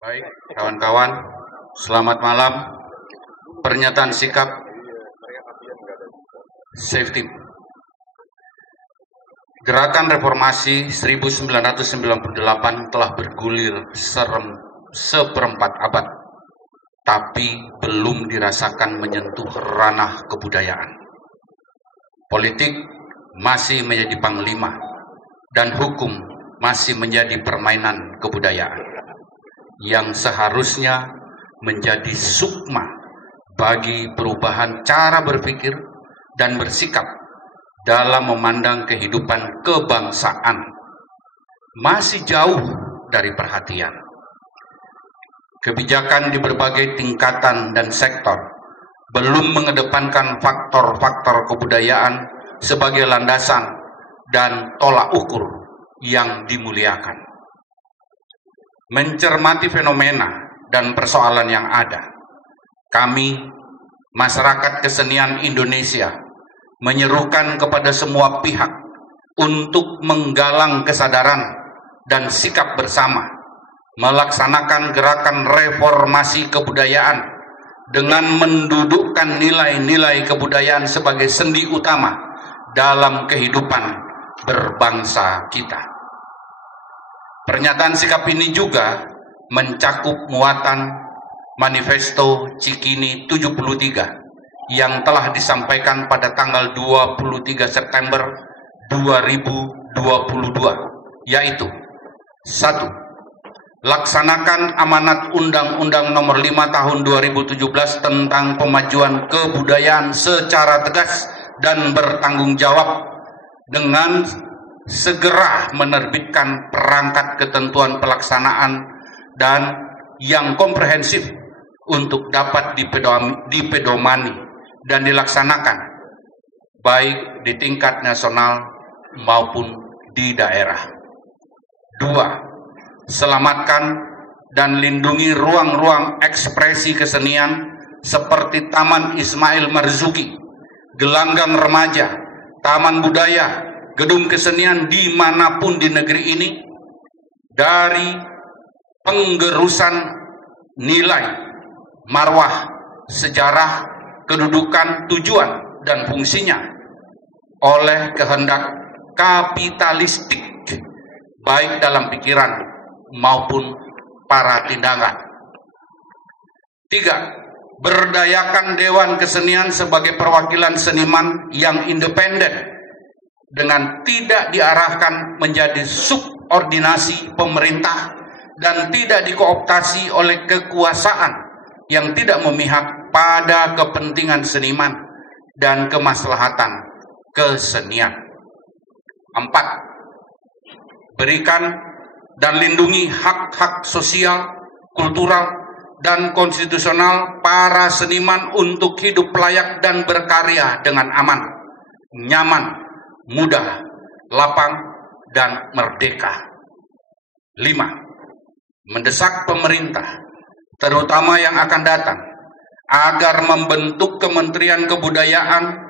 Baik, kawan-kawan, selamat malam. Pernyataan sikap safety. Gerakan Reformasi 1998 telah bergulir seperempat abad, tapi belum dirasakan menyentuh ranah kebudayaan. Politik masih menjadi panglima, dan hukum masih menjadi permainan kebudayaan yang seharusnya menjadi sukma bagi perubahan cara berpikir dan bersikap dalam memandang kehidupan kebangsaan masih jauh dari perhatian. Kebijakan di berbagai tingkatan dan sektor belum mengedepankan faktor-faktor kebudayaan sebagai landasan dan tolak ukur yang dimuliakan. Mencermati fenomena dan persoalan yang ada, kami, masyarakat kesenian Indonesia, menyerukan kepada semua pihak untuk menggalang kesadaran dan sikap bersama, melaksanakan gerakan reformasi kebudayaan dengan mendudukkan nilai-nilai kebudayaan sebagai sendi utama dalam kehidupan berbangsa kita. Pernyataan sikap ini juga mencakup muatan Manifesto Cikini 73 yang telah disampaikan pada tanggal 23 September 2022, yaitu 1. Laksanakan amanat Undang-Undang Nomor 5 Tahun 2017 tentang pemajuan kebudayaan secara tegas dan bertanggung jawab dengan segera menerbitkan perangkat ketentuan pelaksanaan dan yang komprehensif untuk dapat dipedomani dan dilaksanakan baik di tingkat nasional maupun di daerah. 2. Selamatkan dan lindungi ruang-ruang ekspresi kesenian seperti Taman Ismail Marzuki, Gelanggang Remaja, Taman Budaya, gedung kesenian dimanapun di negeri ini dari penggerusan nilai, marwah, sejarah, kedudukan, tujuan, dan fungsinya oleh kehendak kapitalistik baik dalam pikiran maupun para tindakan. 3. Berdayakan Dewan Kesenian sebagai perwakilan seniman yang independen dengan tidak diarahkan menjadi subordinasi pemerintah dan tidak dikooptasi oleh kekuasaan yang tidak memihak pada kepentingan seniman dan kemaslahatan kesenian. 4. Berikan dan lindungi hak-hak sosial, kultural, dan konstitusional para seniman untuk hidup layak dan berkarya dengan aman, nyaman, mudah, lapang, dan merdeka. 5. Mendesak pemerintah, terutama yang akan datang, agar membentuk Kementerian Kebudayaan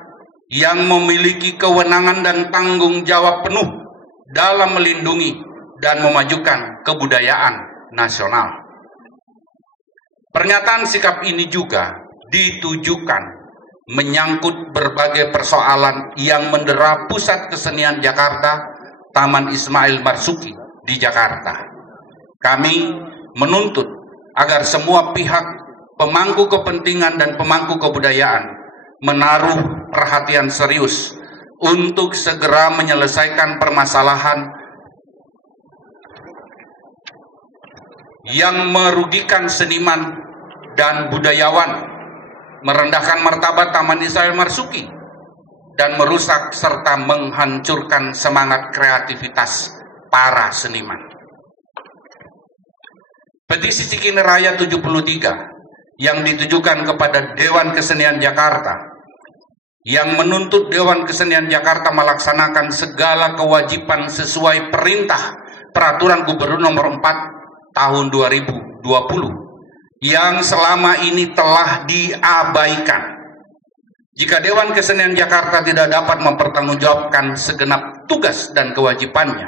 yang memiliki kewenangan dan tanggung jawab penuh dalam melindungi dan memajukan kebudayaan nasional. Pernyataan sikap ini juga ditujukan menyangkut berbagai persoalan yang mendera Pusat Kesenian Jakarta, Taman Ismail Marzuki di Jakarta. Kami menuntut agar semua pihak pemangku kepentingan dan pemangku kebudayaan menaruh perhatian serius untuk segera menyelesaikan permasalahan yang merugikan seniman dan budayawan, merendahkan martabat Taman Ismail Marzuki, dan merusak serta menghancurkan semangat kreativitas para seniman. Petisi Cikini Raya 73 yang ditujukan kepada Dewan Kesenian Jakarta yang menuntut Dewan Kesenian Jakarta melaksanakan segala kewajiban sesuai perintah Peraturan Gubernur Nomor 4 Tahun 2020 yang selama ini telah diabaikan. Jika Dewan Kesenian Jakarta tidak dapat mempertanggungjawabkan segenap tugas dan kewajibannya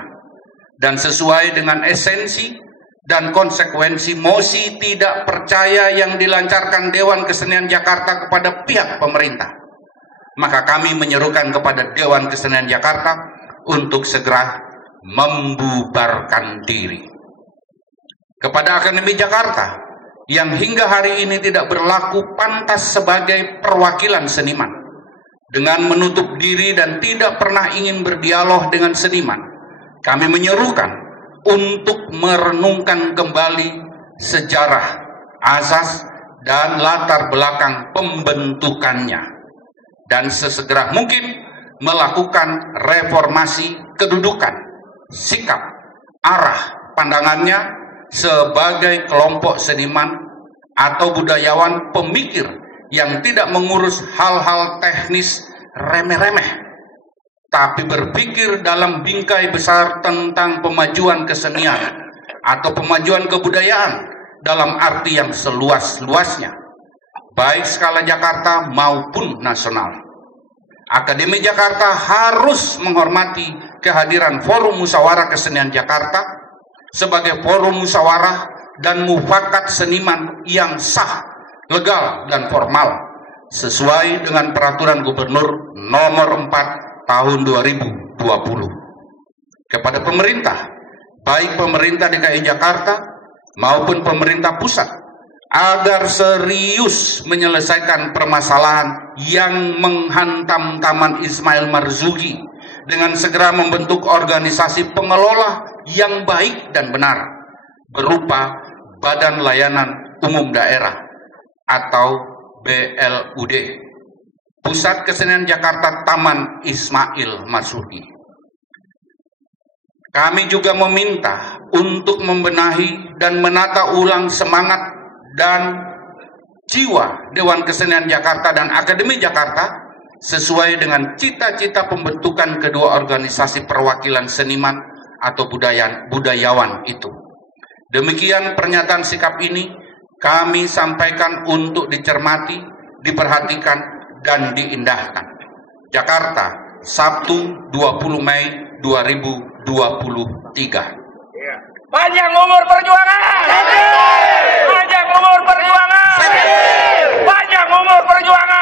dan sesuai dengan esensi dan konsekuensi mosi tidak percaya yang dilancarkan Dewan Kesenian Jakarta kepada pihak pemerintah, maka kami menyerukan kepada Dewan Kesenian Jakarta untuk segera membubarkan diri. Kepada Akademi Jakarta yang hingga hari ini tidak berlaku pantas sebagai perwakilan seniman, dengan menutup diri dan tidak pernah ingin berdialog dengan seniman, kami menyerukan untuk merenungkan kembali sejarah, asas, dan latar belakang pembentukannya, dan sesegera mungkin melakukan reformasi kedudukan, sikap, arah pandangannya sebagai kelompok seniman atau budayawan pemikir yang tidak mengurus hal-hal teknis remeh-remeh, tapi berpikir dalam bingkai besar tentang pemajuan kesenian atau pemajuan kebudayaan dalam arti yang seluas-luasnya, baik skala Jakarta maupun nasional. Akademi Jakarta harus menghormati kehadiran Forum Musyawarah Kesenian Jakarta sebagai forum musyawarah dan mufakat seniman yang sah, legal, dan formal sesuai dengan Peraturan Gubernur Nomor 4 tahun 2020. Kepada pemerintah, baik pemerintah DKI Jakarta maupun pemerintah pusat, agar serius menyelesaikan permasalahan yang menghantam Taman Ismail Marzuki dengan segera membentuk organisasi pengelola yang baik dan benar berupa Badan Layanan Umum Daerah atau BLUD, Pusat Kesenian Jakarta Taman Ismail Marzuki. Kami juga meminta untuk membenahi dan menata ulang semangat dan jiwa Dewan Kesenian Jakarta dan Akademi Jakarta sesuai dengan cita-cita pembentukan kedua organisasi perwakilan seniman atau budayawan itu. Demikian pernyataan sikap ini kami sampaikan untuk dicermati, diperhatikan, dan diindahkan. Jakarta, Sabtu 20 Mei 2023. Panjang umur perjuangan! Panjang umur perjuangan! Panjang umur perjuangan!